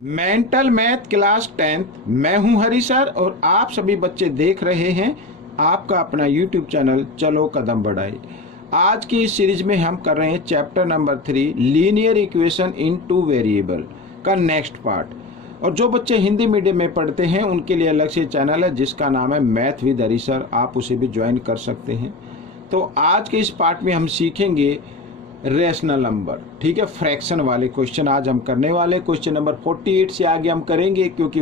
Mental math class 10th। मैं हूं हरी sir और आप सभी बच्चे देख रहे हैं आपका अपना यूट्यूब चैनल चलो कदम बढ़ाए। आज की इस सीरीज में हम कर रहे हैं chapter number 3 linear equation in two variable का नेक्स्ट पार्ट। और जो बच्चे हिंदी मीडियम में पढ़ते हैं उनके लिए अलग से चैनल है जिसका नाम है मैथ विद हरी सर, आप उसे भी ज्वाइन कर सकते हैं। तो आज के इस पार्ट में हम सीखेंगे रेशनल नंबर, ठीक है, फ्रैक्शन वाले क्वेश्चन आज हम करने वाले। क्वेश्चन नंबर 48 से आगे हम करेंगे क्योंकि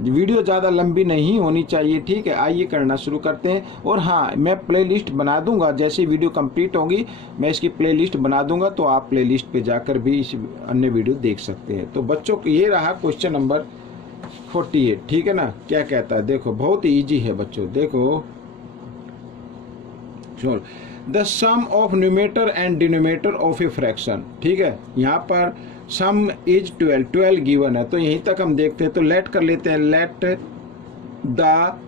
वीडियो ज़्यादा लंबी नहीं होनी चाहिए, ठीक है। आइए करना शुरू करते हैं। और हाँ, मैं प्लेलिस्ट बना दूंगा, जैसे वीडियो कंप्लीट होगी मैं इसकी प्लेलिस्ट बना दूंगा, तो आप प्लेलिस्ट पे जाकर भी इस अन्य वीडियो देख सकते हैं। तो बच्चों ये रहा क्वेश्चन नंबर 48, ठीक है ना। क्या कहता है देखो, बहुत ईजी है बच्चों, देखो the sum of numerator and denominator of a fraction, ठीक है। यहाँ पर सम इज 12 गिवन है, तो यहीं तक हम देखते हैं। तो लेट कर लेते हैं, let the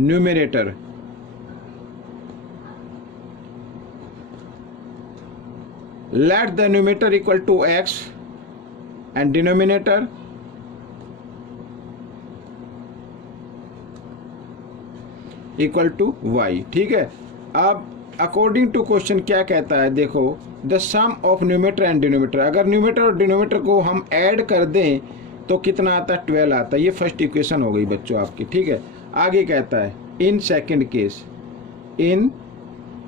numerator equal to x and denominator equal to y, ठीक है। अब अकॉर्डिंग टू क्वेश्चन क्या कहता है देखो, the sum of numerator and denominator, अगर न्यूमेटर और डिनोमिनेटर को हम ऐड कर दें तो कितना आता है, 12 आता है। ये फर्स्ट इक्वेशन हो गई बच्चों आपकी, ठीक है। आगे कहता है in second case,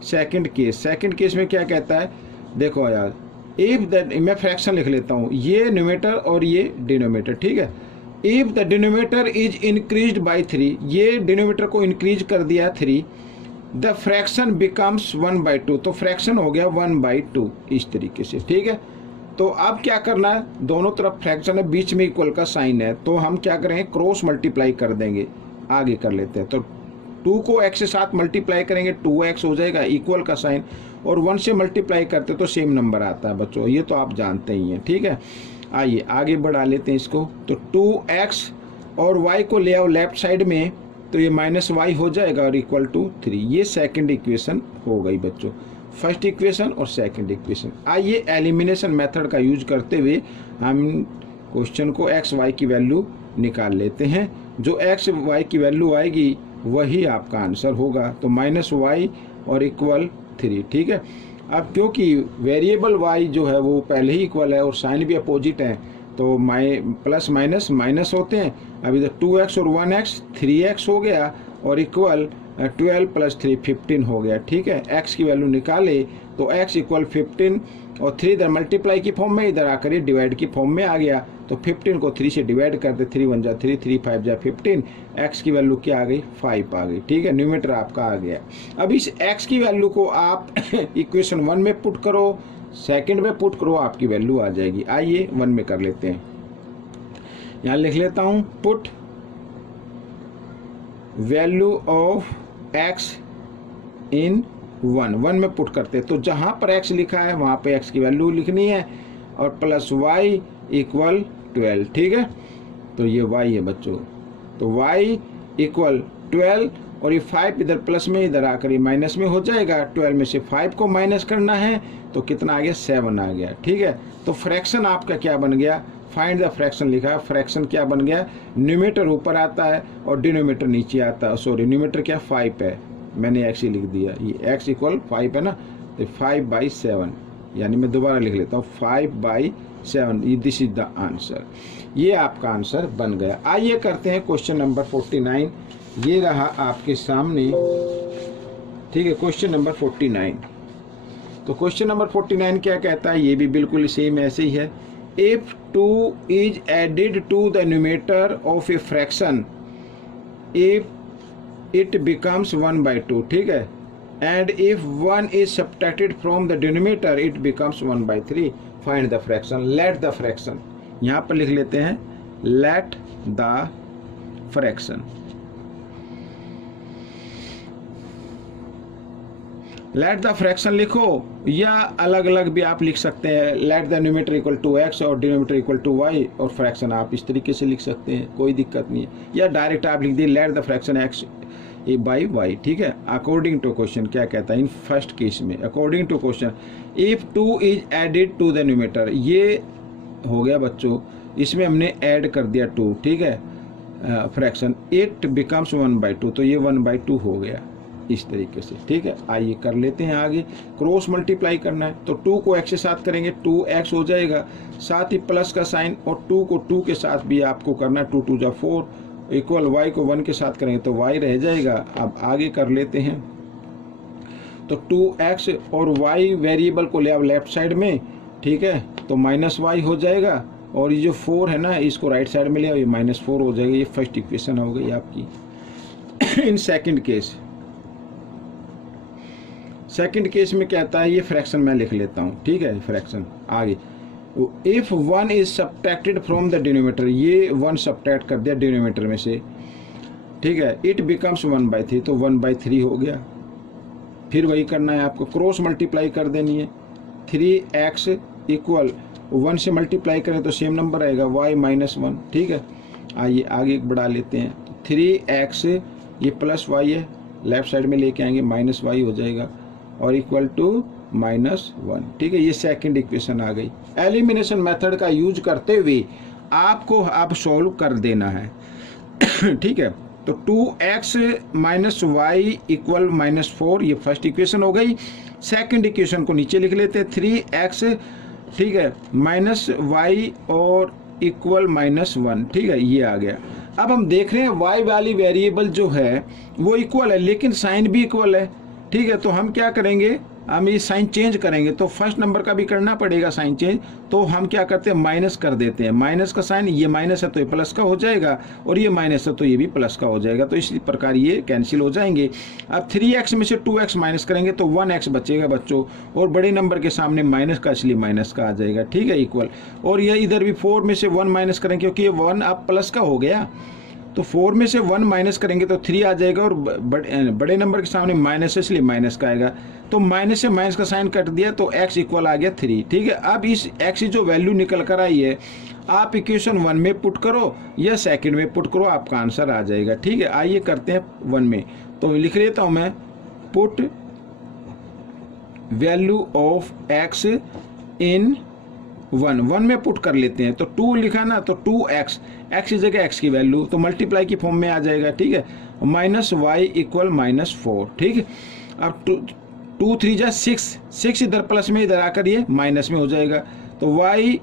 second case में क्या कहता है देखो यार, इफ दैट, मैं फ्रैक्शन लिख लेता हूँ, ये न्यूमेटर और ये डिनोमिनेटर, ठीक है। If the denominator is increased by 3, ये डिनोमिनेटर को इंक्रीज कर दिया 3, द फ्रैक्शन बिकम्स 1/2, तो फ्रैक्शन हो गया 1/2 इस तरीके से, ठीक है। तो अब क्या करना है, दोनों तरफ फ्रैक्शन है, बीच में इक्वल का साइन है, तो हम क्या करेंगे, क्रॉस मल्टीप्लाई कर देंगे। आगे कर लेते हैं, तो 2 को x के साथ मल्टीप्लाई करेंगे, 2x हो जाएगा, इक्वल का साइन, और 1 से मल्टीप्लाई करते तो सेम नंबर आता है बच्चों, ये तो आप जानते ही हैं, ठीक है। आइए आगे बढ़ा लेते हैं इसको, तो 2x और y को ले आओ लेफ्ट साइड में, तो ये -y हो जाएगा और इक्वल टू 3। ये सेकंड इक्वेशन हो गई बच्चों, फर्स्ट इक्वेशन और सेकंड इक्वेशन। आइए एलिमिनेशन मेथड का यूज करते हुए हम क्वेश्चन को x y की वैल्यू निकाल लेते हैं। जो x y की वैल्यू आएगी वही आपका आंसर होगा, तो -y और इक्वल 3, ठीक है। अब क्योंकि वेरिएबल y जो है वो पहले ही इक्वल है और साइन भी अपोजिट है, तो प्लस माइनस माइनस होते हैं। अभी तो 2x और 1x 3x हो गया और इक्वल 12 + 3 15 हो गया, ठीक है। x की वैल्यू निकाले तो x इक्वल 15 और 3 इधर मल्टीप्लाई की फॉर्म में, इधर आकर ये डिवाइड की फॉर्म में आ गया, तो 15 को 3 से डिवाइड करते, 3 1 जा 3, 3 5 जा 15, x की वैल्यू क्या आ गई, 5 आ गई, ठीक है। न्यूमेरेटर आपका आ गया। अब इस x की वैल्यू को आप इक्वेशन 1 में पुट करो, सेकंड में पुट करो, आपकी वैल्यू आ जाएगी। आइए 1 में कर लेते हैं, यहाँ लिख लेता हूँ, पुट वैल्यू ऑफ x इन 1 में पुट करते हैं, तो जहाँ पर x लिखा है वहाँ पे x की वैल्यू लिखनी है और प्लस y इक्वल 12, ठीक है। तो ये y है बच्चों, तो y इक्वल 12 और ये 5 इधर प्लस में, इधर आकर ये माइनस में हो जाएगा। 12 में से 5 को माइनस करना है तो कितना आ गया, 7 आ गया, ठीक है। तो फ्रैक्शन आपका क्या बन गया, फाइंड द फ्रैक्शन लिखा है, फ्रैक्शन क्या बन गया, न्यूमेरेटर ऊपर आता है और डिनोमिनेटर नीचे आता है। सॉरी, न्यूमेरेटर क्या 5 है, मैंने x ही लिख दिया, ये x इक्वल 5 है ना, तो 5/7, यानी मैं दोबारा लिख लेता हूँ 5/7, दिस इज द आंसर। ये आपका आंसर बन गया। आइए करते हैं क्वेश्चन नंबर 49, ये रहा आपके सामने, ठीक है। क्वेश्चन नंबर 49, तो क्वेश्चन नंबर 49 क्या कहता है, ये भी बिल्कुल सेम ऐसे ही है। If 2 is added to the numerator of a fraction, if it becomes 1/2, ठीक है, and if 1 is subtracted from the denominator it becomes 1/3, find the fraction, let the fraction. यहाँ पर लिख लेते हैं let the fraction, let the fraction लिखो या अलग अलग भी आप लिख सकते हैं, let the numerator equal to x और डिनोमिनेटर इक्वल टू y, और फ्रैक्शन आप इस तरीके से लिख सकते हैं, कोई दिक्कत नहीं है। या डायरेक्ट आप लिख दिए let the fraction x by y, ठीक है। अकॉर्डिंग टू क्वेश्चन क्या कहता है, इन फर्स्ट केस में according to question, if 2 is added to the numerator, ये हो गया बच्चों, इसमें हमने ऐड कर दिया 2, ठीक है, फ्रैक्शन, इट बिकम्स 1/2, तो ये 1/2 हो गया इस तरीके से, ठीक है। आइए कर लेते हैं आगे, क्रॉस मल्टीप्लाई करना है, तो 2 को x के साथ करेंगे 2x हो जाएगा, साथ ही प्लस का साइन, और 2 को 2 के साथ भी आपको करना है, 2 2 जा 4 इक्वल y को 1 के साथ करेंगे तो y रह जाएगा। अब आगे कर लेते हैं, तो 2x और y वेरिएबल को ले आओ लेफ्ट साइड में, ठीक है, तो -y हो जाएगा, और ये जो 4 है ना इसको राइट साइड में ले आओ, ये -4 हो जाएगा। ये फर्स्ट इक्वेशन हो गई आपकी। इन सेकंड केस में कहता है, ये फ्रैक्शन मैं लिख लेता हूँ, ठीक है, फ्रैक्शन आगे, if 1 is subtracted from the denominator, ये 1 सब्ट्रैक्ट कर दिया डिनोमिनेटर में से, ठीक है, इट बिकम्स 1/3, तो 1/3 हो गया। फिर वही करना है आपको, क्रॉस मल्टीप्लाई कर देनी है, 3x इक्वल 1 से मल्टीप्लाई करें तो सेम नंबर आएगा y -1, ठीक है। आइए आगे बढ़ा लेते हैं, 3x ये प्लस y है, लेफ्ट साइड में लेके आएंगे -y हो जाएगा, और इक्वल टू -1, ठीक है। ये सेकंड इक्वेशन आ गई। एलिमिनेशन मेथड का यूज करते हुए आपको अब सॉल्व कर देना है, ठीक है। तो 2x - y इक्वल -4, ये फर्स्ट इक्वेशन हो गई। सेकंड इक्वेशन को नीचे लिख लेते हैं, 3x, ठीक है, -y और इक्वल -1, ठीक है, ये आ गया। अब हम देख रहे हैं y वाली वेरिएबल जो है वो इक्वल है, लेकिन साइन भी इक्वल है, ठीक है। तो हम क्या करेंगे, हम ये साइन चेंज करेंगे, तो फर्स्ट नंबर का भी करना पड़ेगा साइन चेंज, तो हम क्या करते हैं, माइनस कर देते हैं। माइनस का साइन, ये माइनस है तो ये प्लस का हो जाएगा, और ये माइनस है तो ये भी प्लस का हो जाएगा, तो इसी प्रकार ये कैंसिल हो जाएंगे। अब 3x में से 2x माइनस करेंगे तो 1x बचेगा बच्चों, और बड़े नंबर के सामने माइनस का इसलिए माइनस का आ जाएगा, ठीक है, इक्वल। और ये इधर भी 4 में से 1 माइनस करेंगे, क्योंकि ये 1 अब प्लस का हो गया, तो 4 में से 1 माइनस करेंगे तो 3 आ जाएगा, और बड़े नंबर के सामने माइनस है इसलिए माइनस का आएगा, तो माइनस से माइनस का साइन कट दिया तो x इक्वल आ गया 3, ठीक है। अब इस x जो वैल्यू निकल कर आई है, आप इक्वेशन 1 में पुट करो या सेकंड में पुट करो, आपका आंसर आ जाएगा, ठीक है। आइए करते हैं 1 में, तो लिख लेता हूं मैं, पुट वैल्यू ऑफ x इन 1 में पुट कर लेते हैं, तो 2 लिखा ना, तो 2x, x की जगह x की वैल्यू तो मल्टीप्लाई की फॉर्म में आ जाएगा, ठीक है, -y इक्वल -4, ठीक है। अब 2 3 जा 6 इधर प्लस में, इधर आकर ये माइनस में हो जाएगा, तो y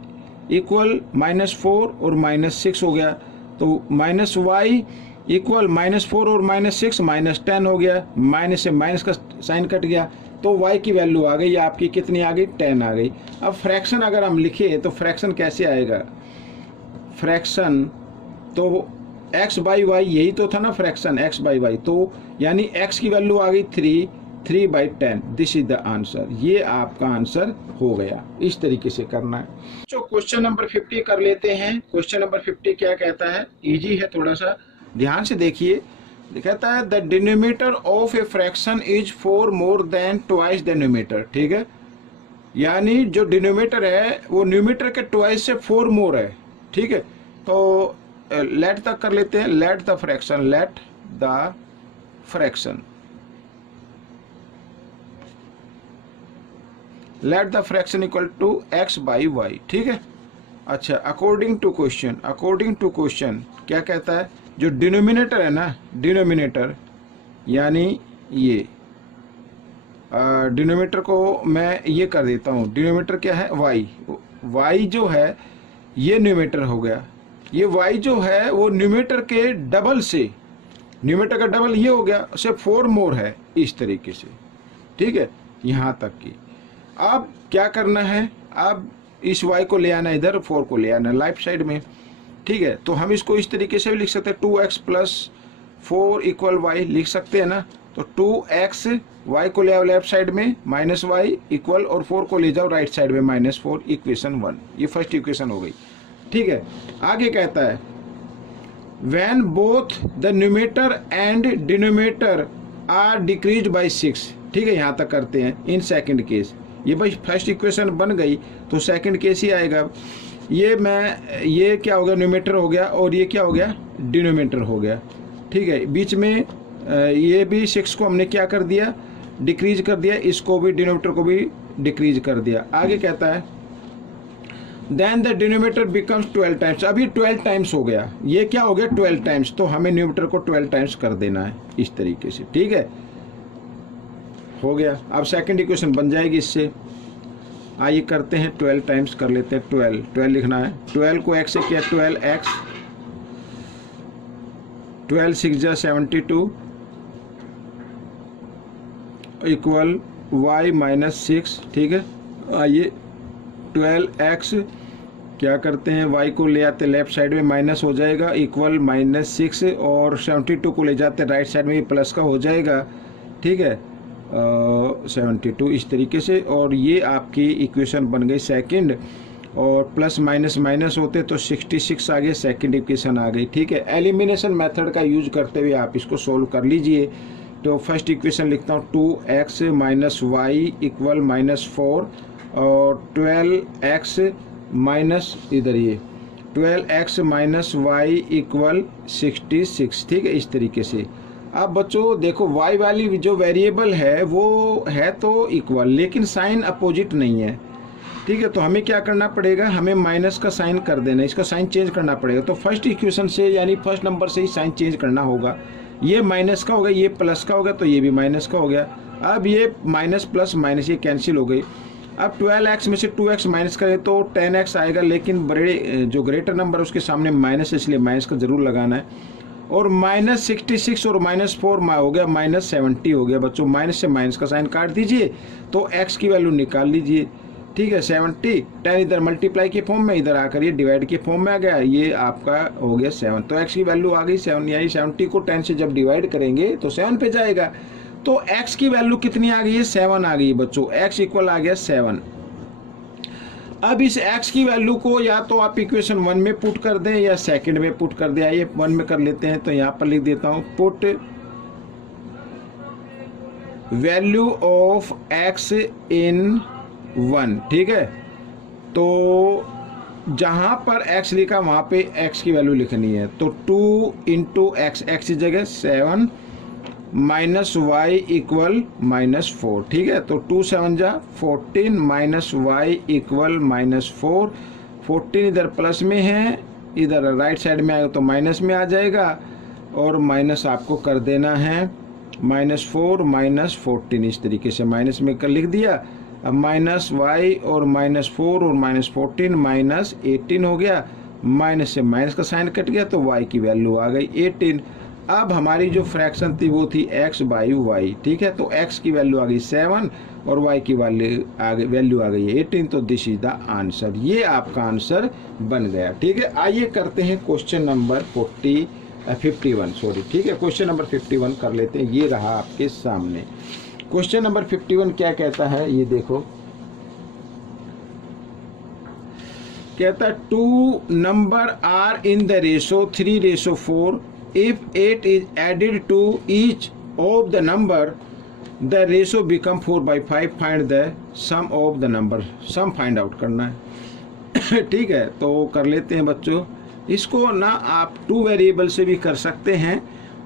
इक्वल -4 और -6 हो गया, तो -y इक्वल -4 और -6 -10 हो गया, माइनस से माइनस का साइन कट गया, तो y की वैल्यू आ गई आपकी, कितनी आ गई, 10 आ गई। अब फ्रैक्शन अगर हम लिखे तो फ्रैक्शन कैसे आएगा, फ्रैक्शन तो x/y, यही तो था ना फ्रैक्शन, x/y, तो यानी x की वैल्यू आ गई 3/10, दिस इज द आंसर, ये आपका आंसर हो गया। इस तरीके से करना है। तो क्वेश्चन नंबर 50 कर लेते हैं। क्वेश्चन नंबर 50 क्या कहता है, इजी है, थोड़ा सा ध्यान से देखिए। कहता है the denominator of a fraction is 4 more than twice the numerator, ठीक है, यानी जो डिनोमिनेटर है वो न्यूमरेटर के ट्वाइस से 4 मोर है, ठीक है। तो लेट तक कर लेते हैं, let the fraction equal to x/y, ठीक है। अच्छा, अकॉर्डिंग टू क्वेश्चन क्या कहता है, जो डिनोमिनेटर है ना, डिनोमिनेटर यानी ये डिनोमिनेटर को मैं ये कर देता हूँ, डिनोमिनेटर क्या है, y जो है ये न्यूमरेटर हो गया, ये y जो है वो न्यूमरेटर के डबल से, न्यूमरेटर का डबल ये हो गया, उसे 4 मोर है, इस तरीके से, ठीक है, यहाँ तक की। अब क्या करना है, अब इस y को ले आना, इधर 4 को ले आना लेफ्ट साइड में, ठीक है। तो हम इसको इस तरीके से भी लिख सकते हैं, 2x + 4 इक्वल y लिख सकते हैं ना, तो 2x, y को ले आओ लेफ्ट साइड में -y इक्वल, और 4 को ले जाओ राइट साइड में -4, इक्वेशन 1, ये फर्स्ट इक्वेशन हो गई, ठीक है। आगे कहता है when both the numerator and denominator are decreased by 6, ठीक है, यहाँ तक करते हैं। इन सेकंड केस, ये भाई फर्स्ट इक्वेशन बन गई, तो सेकंड केस ही आएगा। ये क्या हो गया, न्यूमरेटर हो गया, और ये क्या हो गया, डिनोमिनेटर हो गया, ठीक है। बीच में ये भी 6 को हमने क्या कर दिया, डिक्रीज कर दिया, इसको भी डिनोमिनेटर को भी डिक्रीज कर दिया। आगे कहता है then the denominator becomes 12 times. अभी 12 टाइम्स हो गया, ये क्या हो गया 12 टाइम्स, तो हमें न्यूमरेटर को 12 टाइम्स कर देना है इस तरीके से, ठीक है, हो गया। अब सेकंड इक्वेशन बन जाएगी इससे। आइए करते हैं 12 टाइम्स कर लेते हैं। 12 लिखना है, 12 को x से किया 12x, 12 6 जा 72 इक्वल y माइनस 6, ठीक है। आइए 12x क्या करते हैं, y को ले आते लेफ्ट साइड में, माइनस हो जाएगा इक्वल -6, और 72 को ले जाते राइट साइड में, ये प्लस का हो जाएगा, ठीक है, 72 इस तरीके से। और ये आपकी इक्वेशन बन गई सेकंड, और प्लस माइनस माइनस होते तो 66 आ गया, सेकंड इक्वेशन आ गई, ठीक है। एलिमिनेशन मेथड का यूज करते हुए आप इसको सोल्व कर लीजिए। तो फर्स्ट इक्वेशन लिखता हूँ, 2x माइनस वाई इक्वल -4, और 12x माइनस इधर ये 12x माइनस वाई इक्वल 66, ठीक है, इस तरीके से। अब बच्चों देखो y वाली जो वेरिएबल है वो है तो इक्वल, लेकिन साइन अपोजिट नहीं है, ठीक है। तो हमें क्या करना पड़ेगा, हमें माइनस का साइन कर देना, इसका साइन चेंज करना पड़ेगा। तो फर्स्ट इक्वेशन से यानी फर्स्ट नंबर से ही साइन चेंज करना होगा। ये माइनस का होगा, ये प्लस का होगा, तो ये भी माइनस का हो गया। अब ये माइनस प्लस माइनस ये कैंसिल हो गई। अब 12x में से 2x माइनस करें तो 10x आएगा, लेकिन बड़े जो ग्रेटर नंबर उसके सामने माइनस है, इसलिए माइनस का जरूर लगाना है। और -66 और -4 हो गया -70 हो गया। बच्चों माइनस से माइनस का साइन काट दीजिए तो x की वैल्यू निकाल लीजिए, ठीक है। 70, 10 इधर मल्टीप्लाई के फॉर्म में, इधर आकर ये डिवाइड के फॉर्म में आ गया, ये आपका हो गया 7। तो x की वैल्यू आ गई 7, यानी 70 को 10 से जब डिवाइड करेंगे तो 7 पे जाएगा। तो x की वैल्यू कितनी आ गई है, 7 आ गई है बच्चों, x इक्वल आ गया 7। अब इस x की वैल्यू को या तो आप इक्वेशन 1 में पुट कर दें या सेकंड में पुट कर दें। आइए 1 में कर लेते हैं, तो यहाँ पर लिख देता हूँ, पुट वैल्यू ऑफ x इन 1, ठीक है। तो जहाँ पर x लिखा वहाँ पे x की वैल्यू लिखनी है। तो 2 इंटू एक्स, एक्स की जगह 7 माइनस वाई इक्वल -4, ठीक है। तो 2 7 जा 14 माइनस वाई इक्वल -4। 14 इधर प्लस में है, इधर राइट साइड में आएगा तो माइनस में आ जाएगा, और माइनस आपको कर देना है -4 -14, इस तरीके से माइनस में कर लिख दिया। अब माइनस वाई और -4 और -14 -18 हो गया, माइनस से माइनस का साइन कट गया, तो y की वैल्यू आ गई 18। अब हमारी जो फ्रैक्शन थी वो थी x बाई वाई, ठीक है। तो x की वैल्यू आ गई 7 और y की वैल्यू आ गई 18। तो दिस इज द आंसर, ये आपका आंसर बन गया, ठीक है। आइए करते हैं क्वेश्चन नंबर 51, सॉरी, ठीक है। क्वेश्चन नंबर 51 कर लेते हैं, ये रहा आपके सामने। क्वेश्चन नंबर 51 क्या कहता है, ये देखो, कहता है 2 number are in the ratio 3:4। If 8 is added to each of the number, the ratio become 4/5. Find the sum of the number. Sum find out करना है, ठीक है। तो कर लेते हैं बच्चों, इसको ना आप 2 वेरिएबल से भी कर सकते हैं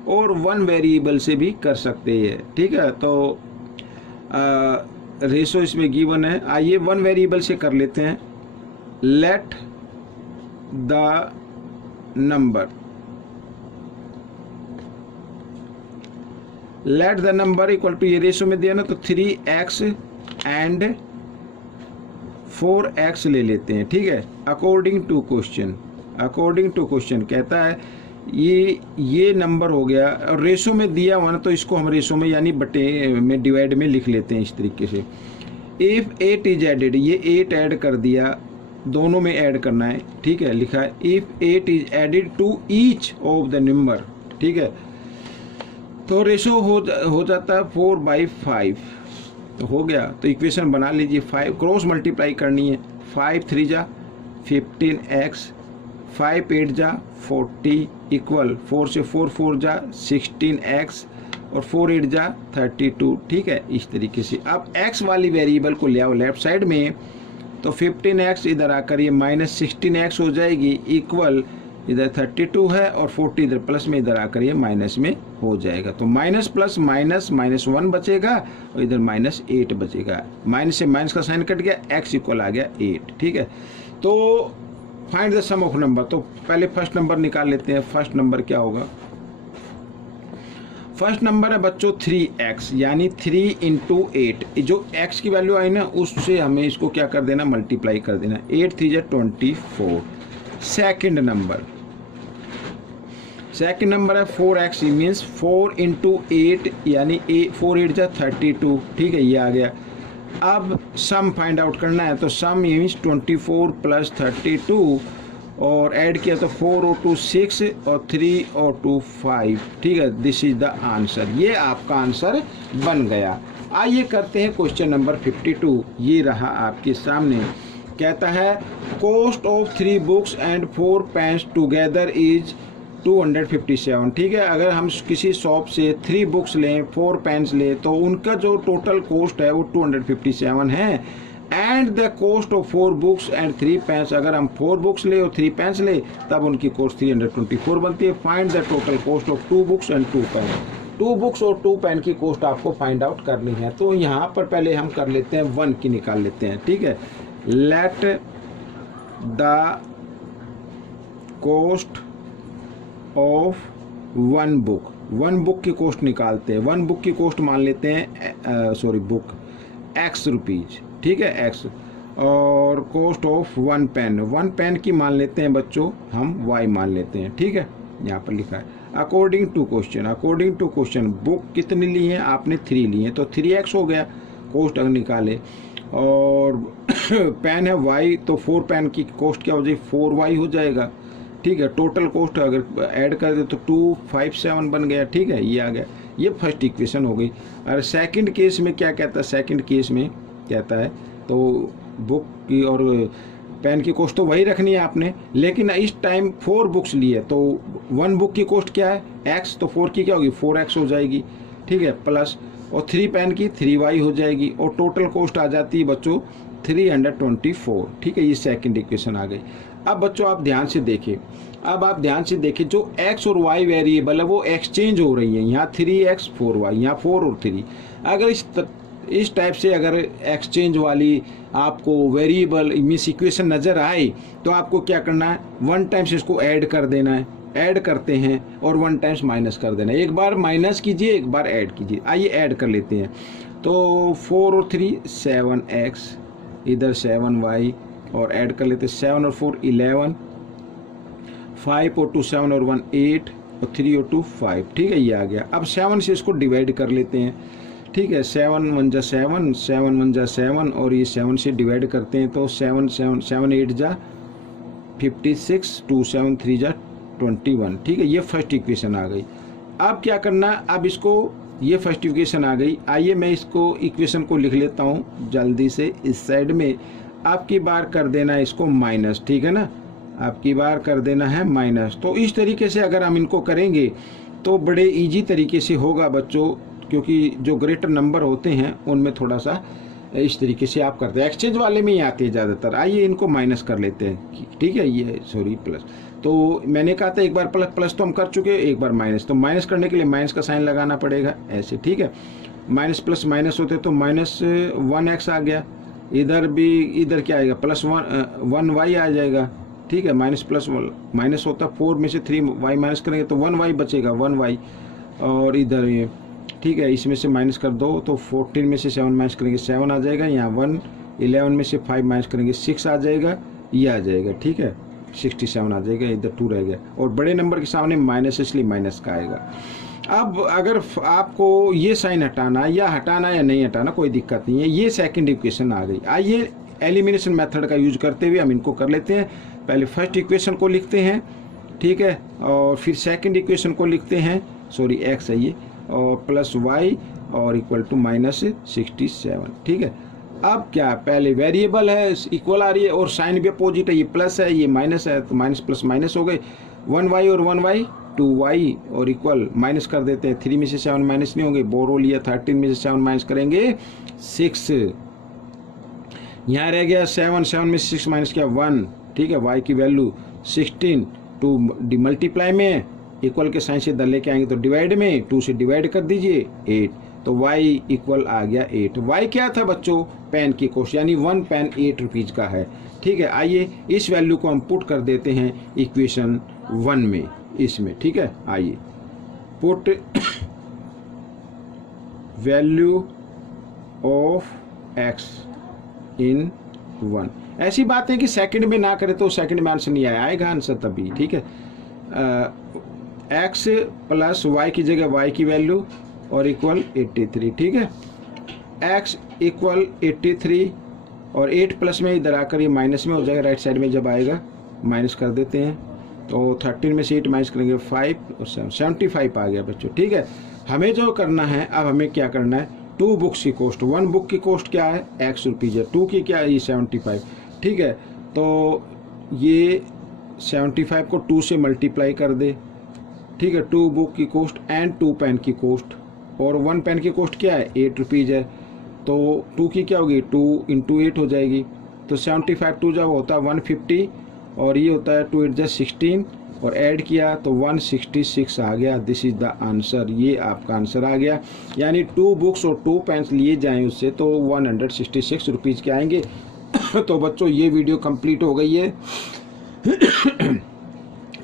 और 1 वेरिएबल से भी कर सकते हैं, ठीक है। तो रेशो इसमें गिवन है। आइए 1 वेरिएबल से कर लेते हैं। Let the number, let the number equal to, ये रेशो में दिया ना, तो 3x एंड 4x ले लेते हैं, ठीक है। अकॉर्डिंग टू क्वेश्चन कहता है ये नंबर हो गया, और रेशो में दिया हुआ ना, तो इसको हम रेशो में यानी बटे में डिवाइड में लिख लेते हैं इस तरीके से। इफ 8 इज एडेड, ये 8 ऐड कर दिया, दोनों में ऐड करना है, ठीक है। लिखा है if 8 is added to each of the number, ठीक है। तो रेशो हो जाता है 4/5, तो हो गया। तो इक्वेशन बना लीजिए, 5 क्रॉस मल्टीप्लाई करनी है। 5 3 जा 15x, 5 8 जा 40 इक्वल 4 से 4 4 जा 16x, और 4 8 जा 32, ठीक है, इस तरीके से। अब x वाली वेरिएबल को ले आओ लेफ्ट साइड में, तो 15x इधर आकर ये -16x हो जाएगी, इक्वल इधर 32 है, और 40 इधर प्लस में, इधर आकर ये माइनस में हो जाएगा। तो माइनस प्लस माइनस -1 बचेगा, और इधर -8 बचेगा। माइनस से माइनस का साइन कट गया, x इक्वल आ गया 8, ठीक है। तो find the sum of number, तो पहले फर्स्ट नंबर निकाल लेते हैं। फर्स्ट नंबर क्या होगा, फर्स्ट नंबर है बच्चों 3x, यानी 3 इंटू 8, जो x की वैल्यू आई ना उससे हमें इसको क्या कर देना, मल्टीप्लाई कर देना। 8 3 जा 24। सेकेंड नंबर है 4x, मीन्स 4 इंटू 8, यानी 4 8 जा 32, ठीक है, ये आ गया। अब सम फाइंड आउट करना है, तो सम मीन्स 24 प्लस 32, और ऐड किया तो 4 और 2 6 और 3 और 2 5, ठीक है। दिस इज द आंसर, ये आपका आंसर बन गया। आइए करते हैं क्वेश्चन नंबर 52। ये रहा आपके सामने, कहता है cost of 3 books and 4 pens together is 257, ठीक है। अगर हम किसी शॉप से 3 बुक्स लें 4 पेन्स लें तो उनका जो टोटल कॉस्ट है वो 257 है। And the cost of 4 books and 3 pens, अगर हम 4 बुक्स ले और 3 पेन्स ले तब उनकी कॉस्ट 324 बनती है। Find the total cost of 2 books and 2 pen. 2 books और 2 पेन की कॉस्ट आपको फाइंड आउट करनी है। तो यहाँ पर पहले हम कर लेते हैं 1 की निकाल लेते हैं, ठीक है। Let the cost of 1 book, 1 book की कॉस्ट निकालते हैं। 1 बुक की कॉस्ट मान लेते हैं बुक x रुपीज़, ठीक है, x। और कॉस्ट ऑफ 1 पेन, 1 पेन की मान लेते हैं बच्चों हम y मान लेते हैं, ठीक है। यहाँ पर लिखा है अकॉर्डिंग टू क्वेश्चन बुक कितनी ली है आपने, 3 ली है, तो 3x हो गया कॉस्ट अगर निकाले। और पेन है y, तो 4 पेन की कॉस्ट क्या हो जाएगी, 4y हो जाएगा, ठीक है। टोटल कॉस्ट अगर ऐड कर दे तो 257 बन गया, ठीक है, ये आ गया। ये फर्स्ट इक्वेशन हो गई। और सेकंड केस में क्या कहता है, सेकंड केस में कहता है तो बुक की और पेन की कॉस्ट तो वही रखनी है आपने, लेकिन इस टाइम 4 बुक्स लिए तो 1 बुक की कॉस्ट क्या है x, तो 4 की क्या होगी 4x हो जाएगी, ठीक है, प्लस और 3 पेन की 3y हो जाएगी, और टोटल कॉस्ट आ जाती है बच्चों 324, ठीक है। ये सेकंड इक्वेशन आ गई। अब बच्चों आप ध्यान से देखिए, जो x और y वेरिएबल है वो एक्सचेंज हो रही है। यहाँ 3x 4y, यहाँ 4 और 3। अगर इस टाइप से अगर एक्सचेंज वाली आपको वेरिएबल मीन्स इक्वेशन नज़र आए तो आपको क्या करना है, 1 टाइम्स इसको ऐड कर देना है। ऐड करते हैं और 1 टाइम्स माइनस कर देना है। एक बार माइनस कीजिए, एक बार ऐड कीजिए। आइए ऐड कर लेते हैं। तो 4 और 3 7x, इधर 7y, और ऐड कर लेते हैं 7 और 4 11, 5 और 2 7 और 1 8, और 3 और 2 5, ठीक है, ये आ गया। अब 7 से इसको डिवाइड कर लेते हैं, ठीक है। 7 1 जा 7, 7 1 जा 7, और ये 7 से डिवाइड करते हैं तो 7 8 जा 56, 2 7 3 जा 21, ठीक है। ये फर्स्ट इक्वेशन आ गई। अब क्या करना, अब इसको, ये फर्स्ट इक्वेशन आ गई। आइए मैं इसको इक्वेशन को लिख लेता हूँ जल्दी से। इस साइड में आपकी बार कर देना है इसको माइनस, ठीक है ना, आपकी बार कर देना है माइनस। तो इस तरीके से अगर हम इनको करेंगे तो बड़े इजी तरीके से होगा बच्चों, क्योंकि जो ग्रेटर नंबर होते हैं उनमें थोड़ा सा इस तरीके से आप करते हैं। एक्सचेंज वाले में ही आते हैं ज़्यादातर। आइए इनको माइनस कर लेते हैं, ठीक है, ये प्लस। तो मैंने कहा था एक बार प्लस तो हम कर चुके हैं, एक बार माइनस। तो माइनस करने के लिए माइनस का साइन लगाना पड़ेगा ऐसे, ठीक है। माइनस प्लस माइनस होते तो माइनस 1x आ गया। इधर भी, इधर क्या आएगा, प्लस 1y आ जाएगा, ठीक है। माइनस प्लस माइनस होता 4 में से 3y माइनस करेंगे तो 1y बचेगा, 1y। और इधर ये, ठीक है, इसमें से माइनस कर दो तो 14 में से 7 माइनस करेंगे 7 आ जाएगा। यहाँ 1, 11 में से 5 माइनस करेंगे 6 आ जाएगा, ये आ जाएगा, ठीक है, 67 आ जाएगा। इधर 2 रह गया, और बड़े नंबर के सामने माइनस, इसलिए माइनस का आएगा। अब अगर आपको ये साइन हटाना या नहीं हटाना कोई दिक्कत नहीं है। ये सेकंड इक्वेशन आ गई। आइए एलिमिनेशन मेथड का यूज करते हुए हम इनको कर लेते हैं। पहले फर्स्ट इक्वेशन को लिखते हैं, ठीक है, और फिर सेकंड इक्वेशन को लिखते हैं, x है ये, और प्लस y और इक्वल टू माइनस 67, ठीक है। अब क्या, पहले वेरिएबल है इक्वल आ रही है और साइन भी अपोजिट है, ये प्लस है ये माइनस है, तो माइनस प्लस माइनस हो गए। 1y और 1y 2y और इक्वल माइनस कर देते हैं। 3 में से 7 माइनस नहीं होंगे, बोरो लिया 13 में से 7 माइनस करेंगे 6, यहाँ रह गया 7 में से 6 माइनस किया 1, ठीक है। y की वैल्यू 16, 2 मल्टीप्लाई में इक्वल के साइन से इधर लेके आएंगे तो डिवाइड में 2 से डिवाइड कर दीजिए 8, तो y इक्वल आ गया 8। y क्या था बच्चों, पेन की कॉस्ट, यानी 1 पेन 8 रुपीज़ का है। ठीक है, आइए इस वैल्यू को हम पुट कर देते हैं इक्वेशन 1 में, इसमें। ठीक है, आइए पुट वैल्यू ऑफ x इन 1। ऐसी बात है कि सेकंड में ना करें तो सेकंड में आंसर नहीं आएगा आंसर तभी। ठीक है, x प्लस y की जगह y की वैल्यू और इक्वल 83। ठीक है, x इक्वल 83 और 8 प्लस में इधर आकर ये माइनस में हो जाएगा, राइट साइड में जब आएगा माइनस कर देते हैं तो 13 में से 8 माइनस करेंगे 5 और 75 आ गया बच्चों। ठीक है, हमें जो करना है, अब हमें क्या करना है, 2 बुक्स की कॉस्ट, 1 बुक की कॉस्ट क्या है x रुपीज़ है, 2 की क्या है, ये 75। ठीक है, तो ये 75 को 2 से मल्टीप्लाई कर दे। ठीक है, 2 बुक की कॉस्ट एंड 2 पेन की कॉस्ट, और 1 पेन की कॉस्ट क्या है 8 रुपीज़ है, तो 2 की क्या होगी 2 इंटू 8 हो जाएगी। तो 75 2 जब होता है 150 और ये होता है 2 8 जा 16 और ऐड किया तो 166 आ गया। दिस इज़ द आंसर, ये आपका आंसर आ गया। यानी 2 बुक्स और 2 पेन्स लिए जाएँ उससे तो 166 रुपीज़ के आएंगे। तो बच्चों ये वीडियो कंप्लीट हो गई है।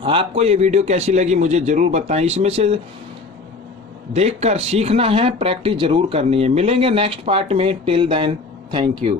आपको ये वीडियो कैसी लगी मुझे ज़रूर बताएं। इसमें से देखकर सीखना है, प्रैक्टिस ज़रूर करनी है। मिलेंगे नेक्स्ट पार्ट में। Till then, thank you.